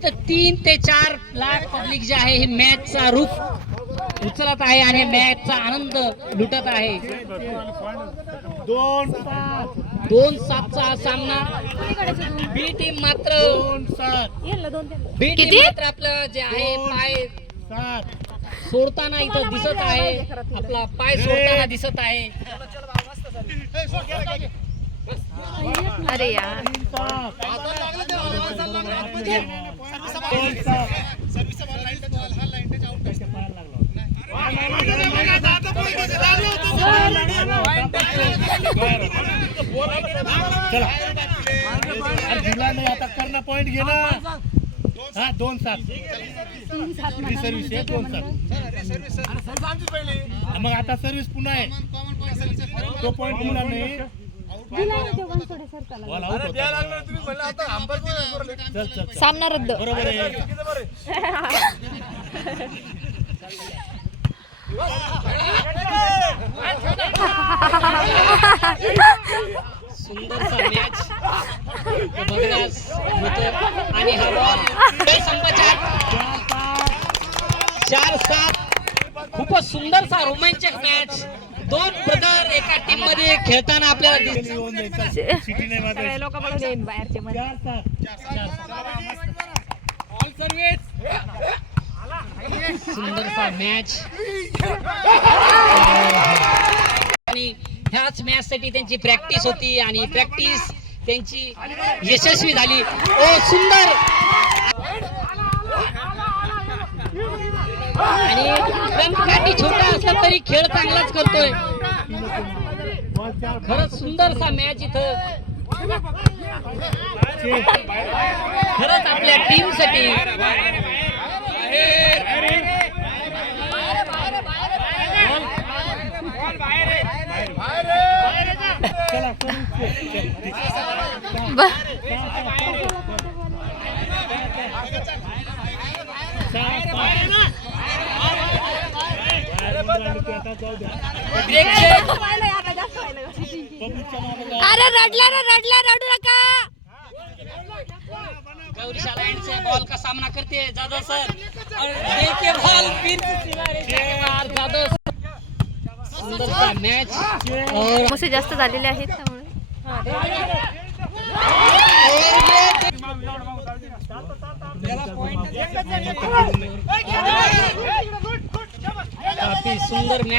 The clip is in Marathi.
इथं 3 ते 4 लाख पब्लिक जे आहे हे मॅचचा रूप उचलत आहे आणि मॅचचा आनंद लुटत आहे. 2-7चा हा सामना. बी टीम मात्र आपलं जे आहे पाय सोडताना इथं दिसत आहे. आपला पाय सोडताना दिसत आहे. अरे यार दिला नाही आता करणं पॉइंट घे ना. हा 2-7 मग आता सर्व्हिस पुन्हा आहे. तो पॉइंट दिला नाही. सामना रद्द. बरोबर आहे. सुंदरसा मॅच बघण्यास होतो आणि हा बॉल 4-7 खूपच सुंदरसा रोमांचक मॅच. 2 ब्रदर एका टीम मध्ये खेळताना आपल्याला सुंदरसा मॅच आणि ह्याच मॅच साठी त्यांची प्रॅक्टिस होती आणि प्रॅक्टिस त्यांची यशस्वी झाली. ओ सुंदर आणि काठी छोटा असला तरी खेळ चांगलाच करतोय. खरंच सुंदरसा मॅच इथं खरंच आपल्या टीम साठी. अरे रडू नका. गौरी शालांचे बॉल का सामना करते जाधव सर. देखिए बॉल फिर जाधव. सुंदरसा मॅच मुसे जास्त झालेले आहेत त्यामुळे काफी सुंदर मॅच.